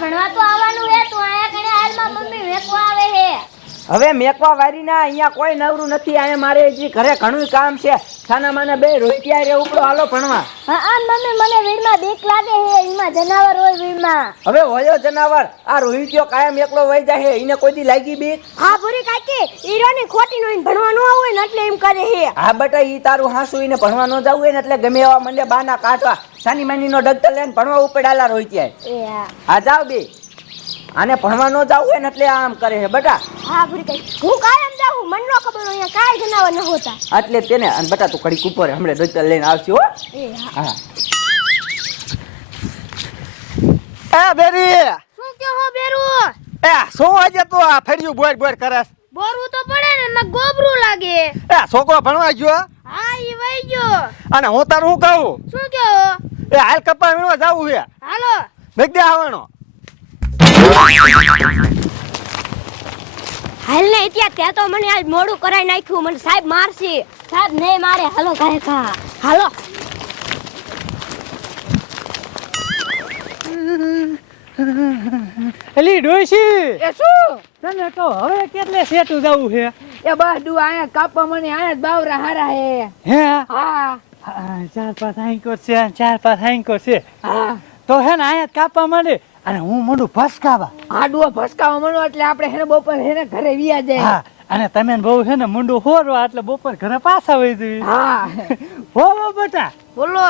ભણવા તો આવવાનું હે તો આયા કણે હાલમાં મમ્મી વેકવા હવે મેકવા વારીના અહીંયા કોઈ નવરું નથી અને મારે હજી ઘરે ઘણું કામ છે. સાના માના બે રોટિયા રે ઉપડો હાલો ભણવા. હા આ મમ્મી મને વીડમાં બીક લાગે હે એમાં જનાવર હોય વીડમાં હવે હોયો જનાવર. આ રોહિત્યો કાયમ એકલો વહી જાય હે એને કોઈ દી લાગી બીક? હા ભૂરી કાકી ઈરોની ખોટી નો ભણવાનું આવે ને એટલે એમ કરે હે હા બટા ઈ તારું હાસુ એને ભણવા ન જવું હોય ને એટલે ગમે એવા મંડે બાના કાઢવા. સાની માની નો ડગટર લઈને ભણવા ઉપડાલા રોહિત્યા હા. હા જાવ બે. આને ભણવા ન જાવ હે ને એટલે આમ કરે હે બટા. હા પૂરી કાકી હું કાયમ જાઉં મન નો ખબર હોય અહીંયા જનાવર ન હોતા. એટલે તેને અને બટા તું ઘડી ઉપર હમણાં ડગટર લઈને આવશે હો. હા. હા. એ બેરી. શું કે હો બેરું? એ શું આજે તું આ ફેડ્યું બોર બોર કરસ બોરવું તો પડે ને ગોબરું લાગે. એ છોકરો ભણવા ગયો? હા ઈ વઈ ગયો. અને હું તારું હું કહું? શું કે એ હાલ કપા વીણવા જાવું છે. હાલો. મેઘ દે આવવાનો. હાલ ત્યાં ત્યાં તો મને આજ મોડું કરાઈ નાખ્યું. મને સાહેબ મારશે. સાહેબ નહીં મારે. હાલો કહે કા હાલો. એલી ડોશી. એ શું? તને તો હવે કેટલે સેટું જવું છે? એ બધું આયા કાપા મને આયા બાવરા હારા હે. હે? હા. ચાર પાંચ આઈ કરશે ચાર પાંચ આઈ કરશે હા. તો હે ને આયા કાપા કાપવા માંડે અને હું મોઢું ભસકાવા. આડું ભસકાવા મનો એટલે આપણે હેને બપોર હેને ઘરે વિયા જાય. હા અને તમે બહુ છે ને મુંડું હોરવા એટલે બપોર ઘરે પાછા વહી જવી હા. હો બેટા. બોલો.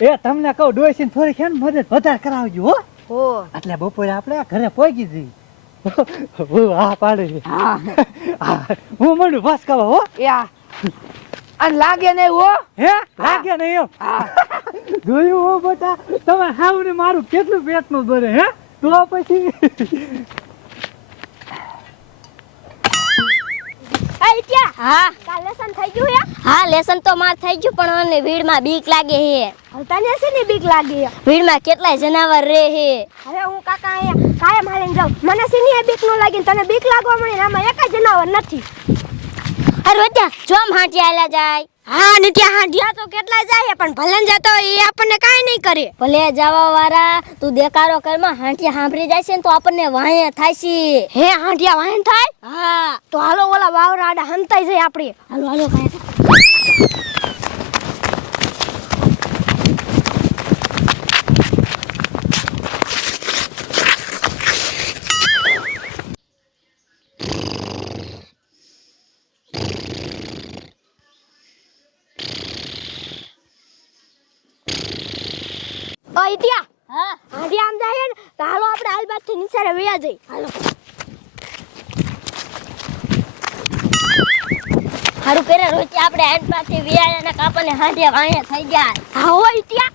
એ તમને કહું ડોશી થોડી છે ને મદદ વધારે કરાવજો હો. હો. એટલે બપોરે આપણે ઘરે પહોંચી જઈએ. હું હા પાડે છે. હા. હા, મોડું ભસકાવા હો. યા. અને લાગે નહીં હો. હે? લાગે નહીં એમ. હા. જોયું હો બેટા તમે હાવ ને મારું કેટલું પેટનું ભરે હે? તો પછી હા. કાલ લેસન થઈ ગયું હે? હા લેસન તો માર થઈ ગયું પણ મને ભીડમાં બીક લાગે હે. તને છે ને બીક લાગે? ભીડમાં કેટલાય જનાવર રે હે. હવે હું કાકા અહીંયા કાયમ હાલીને જાઉં. મને સીની ને બીક ન લાગી ને તને બીક લાગવા મળી આમાં એક જ જનાવર નથી. અરે રોજા જોમ હાંટિયા આલા જાય. હા ને ત્યાં હાંડિયા તો કેટલા જાય પણ ભલે જતો એ આપણને કાઈ નહીં કરે. ભલે જવા વાળા તું દેકારો કરમાં હાંઠિયા સાંભળી જાય છે ને તો આપણને વાહે થાય છે. હે હાંડિયા વાહે થાય? હા તો હાલો ઓલા વાવરા આડા હંતાઈ જાય આપણે હાલો હાલો કાંઈ. ઓય ત્યાં હા. હાંડિયા આમ જાય ને તો હાલો આપણે હાલબાદથી નિસારે વયા જઈ. હાલો. હારું કરે રોજ આપણે હેન્ડ પાથી વિયા અને કાપને હાંડિયા વાયા થઈ ગયા હા હોય ત્યાં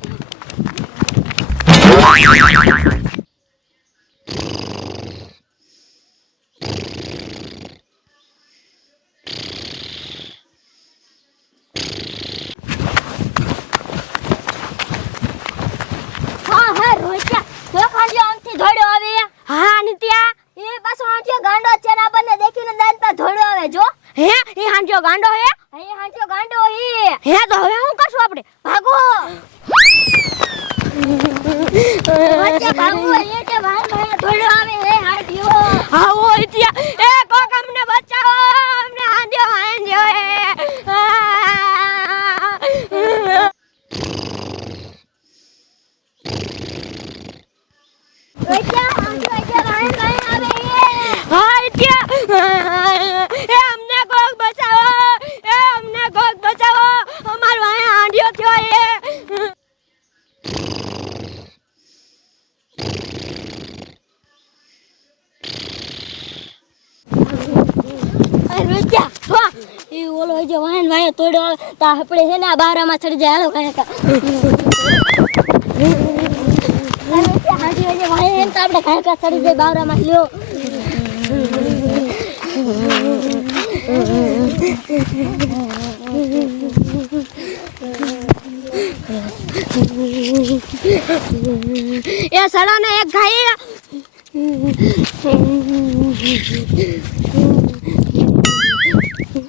હા હા રોહિત્યા તો ખાંડિયો આમથી ધોડ્યો આવે હા નિત્યા એ પાછો હાંડિયો ગાંડો છે ને આપણને દેખીને દાંત પર ધોડ્યો આવે જો હે એ હાંડિયો ગાંડો હે એ હાંડિયો ગાંડો હે હે તો હવે શું કરશું આપણે ભાગો રોહિત્યા ભાગો એ કે ભાઈ ભાઈ ધોડ્યો આવે ઓ નિત્યા એ કોક અમને બચાવો અમને હાંડિયો હાંડિયો હે અમને કોક બચાવો એ અમને કોક બચાવો અમારો અહીંયા હાંડિયો થયો એ રોજા હો એ ઓલો જે વાહન વાહન તોડ્યો તો આપણે છે ને આ બારામાં ચડી જાય હાલો કાંઈ હાજી વાહન તો આપણે કાંઈ ચડી જાય બારામાં. લ્યો એ સડાને એક ગાય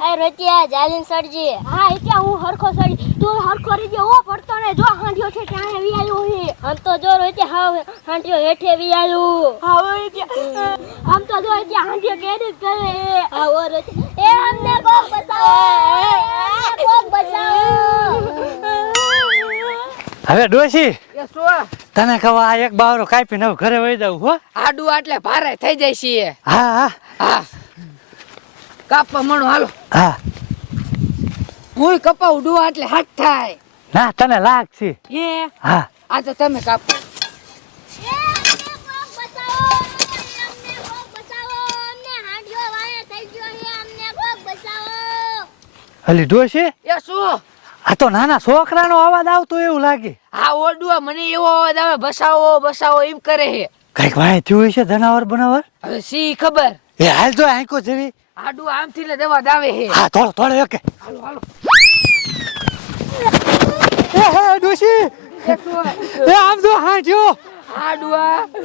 અરે રોટિયા જાલીન સરજી હા એટલે હું હરખો સડી તું હરખો રીજે ઓ પડતો ને. જો હાંડ્યો છે ત્યાં વી આવ્યો હે આમ તો જો રોટિયા હાવ હાંડ્યો હેઠે વી આવ્યો હા રોટિયા આમ તો જો એટલે હાંડ્યો કેરી કરે. હા ઓ રોટિયા એ અમને કોક બતાવો કોક બતાવો હવે ડોશી તને કહો આ એક બાવરો કાપીને નવ ઘરે વહી દઉં હો? આડું આટલે ભારે થઈ જાય છે હા હા. હા. કાપવા મણો હાલો. હા. હું કપા ઉડવા એટલે હાથ થાય. ના તને લાગ છે હે? હા. આ તો તમે કાપો. અલી અમને છે બચાવો અમને કોક બચાવો અમને હાંડિયો વાયા થઈ ગયો હે અમને કોક બચાવો અલી ડોશી એ શું? આ તો નાના છોકરાનો અવાજ આવતો એવું લાગે. આ ઓરડુઆ મને એવો અવાજ આવે બસાવો બસાવો એમ કરે હે કંઈક વાય થયું છે જનાવર બનાવર? હવે સી ખબર? એ હાલ જો આંકો જેવી. આડું આમથી લે દેવા દાવે હે હા થોડો થોડો ઓકે હાલો હાલો. એ હે ડોશી. એ આમ જો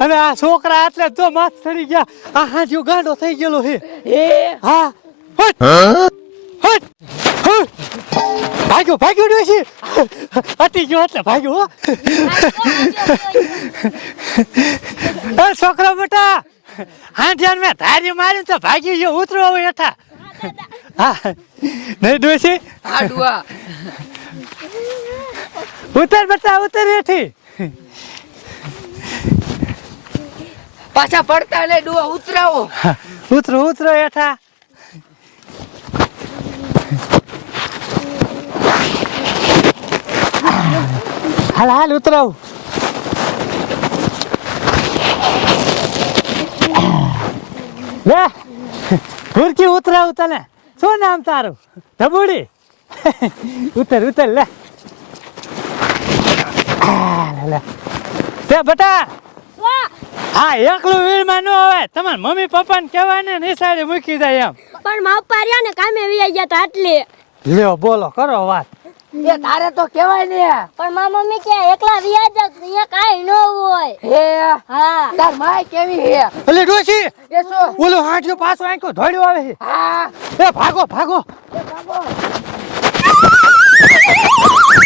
અને આ છોકરા એટલે તો માથ ચડી ગયા. આ હાંજ્યો ગાંડો થઈ ગયેલો એ? હા. હટ. હટ. હટ. ભાગ્યો ભાગ્યો ડોશી. હટી ગયો એટલે ભાગ્યો એ છોકરા બેટા હાંજ્યાન મેં ધારી માર્યું તો ભાગી ગયો ઉતરો હવે હતા હા. નહીં ડોશી? ઉતર બેટા ઉતર હેઠી પાછા પડતા ને ડુઆ ઉતરાવો. ઉતરો ઉતરો હેઠા હાલ હાલ ઉતરાવ. લે ઘુરકી ઉતરાવ તને. શું નામ તારું? ધબુડી. ઉતર ઉતર લે. લે, લે. તે બટા. હા એકલું વીરમાં ન આવે. તમારા મમ્મી પપ્પાને કહેવાય ને નિશાળે મૂકી જાય એમ. પણ મારા પપ્પા રહ્યા ને કામે વી ગયા તો આટલે. લ્યો બોલો કરો વાત. એ તારે તો કેવાય ને. પણ મારા મમ્મી કે એકલા વ્યાજ જ અહીંયા કાંઈ ન હોય. હે? હા. તાર માય કેવી હે? એટલે ડોશી. એ શું? ઓલો હાંઠિયો પાછો આંખ્યો ધોડ્યો આવે છે. હા. એ ભાગો ભાગો.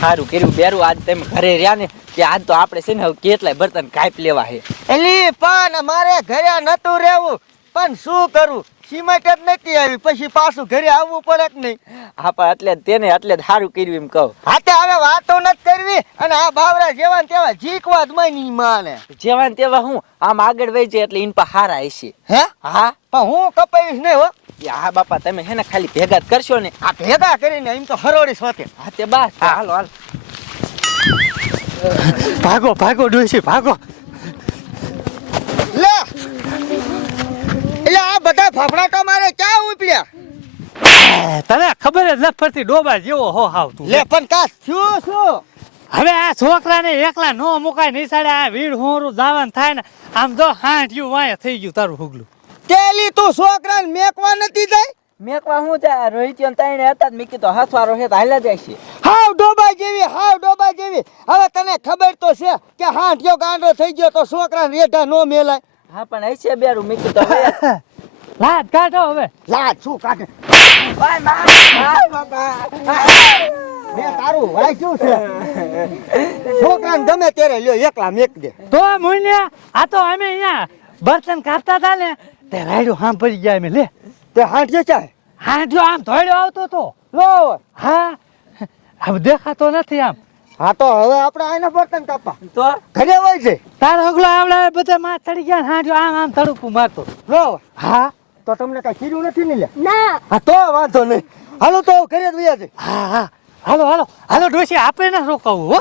સારું કર્યું. બેરું, આજ તમે ઘરે રહ્યા ને, કે આજ તો આપણે છે ને હવે કેટલાય બર્તન કાપ લેવા છે. એલી, પણ મારે ઘરે નતું રહેવું. પણ શું કરું? સિમેન્ટ જ નથી આવી. પછી પાછું ઘરે આવવું પડે કે નહીં? હા એટલે તેને એટલે જ સારું કર્યું એમ કહું. હાથે હવે વાતો નથી કરવી અને આ બાવરા જેવા ને તેવા જીકવા જ નહીં માને. જેવા ને તેવા હું? આમ આગળ વહી જાય એટલે ઇન પર હારા હશે. હે? હા. પણ હું કપાઈશ નહીં હો. હા બાપા તમે હે ને ખાલી ભેગા કરશો ને. આ ભેગા કરીને એમ તો હરોડી સોતે હા તે બસ હાલો હાલ. ભાગો ભાગો ડોસી ભાગો લે એટલે આ બધા ફાફડા તો મારે ક્યાં ઉપડ્યા? તને ખબર જ ન પડતી ડોબા જેવો હો હાવ તું. લે પણ કા શું શું? હવે આ છોકરાને એકલા નો મુકાય નિશાળે આ વીડ હોરું જવાનું થાય ને આમ જો હાંઠ્યું વાય થઈ ગયું તારું હુગલું. તેલી તું છોકરાને મેકવા નથી જાય મેકવા હું જાય? રોહિત્યો ને તાઈને હતા જ મેં કીધું હાથવારો છે તો હાલ્યા જાય છે. હાવ ડોબા જેવી હાવ ડોબા જેવી. હવે તને ખબર તો છે કે હાંઠ્યો ગાંડો થઈ ગયો તો છોકરાને રેઢા નો મેલાય. હા પણ હશે બેરું મેં કીધું હવે કાઢો હવે. લાજ શું કાઢે? મે તારું વાંચ્યું છે. છોકરાને ગમે ત્યારે લ્યો એકલા મેક દે. તો મુન્યા આ તો અમે અહીંયા બર્તન કાપતા હતા ને તે રાયડું હામ પડી ગયા અમે લે. તે હાંઠ્યો ચાય? હાંઠ્યો આમ ધોડ્યો આવતો તો. લો હા? હવે દેખાતો નથી આમ. હા તો હવે આપણે આને બર્તન કાપા તો? ઘરે હોય છે. તારો હગલો આવડે બધા માં ચડી ગયા હાંઠ્યો આમ આમ તડકું મારતો. લો હા? તો તમને કઈ કીધું નથી ને લે ના. હા તો વાંધો નહીં. હાલો તો ઘરે જ વયા છે હા હા. હાલો હાલો. હાલો ડોસી આપણે ના રોકાવું હો.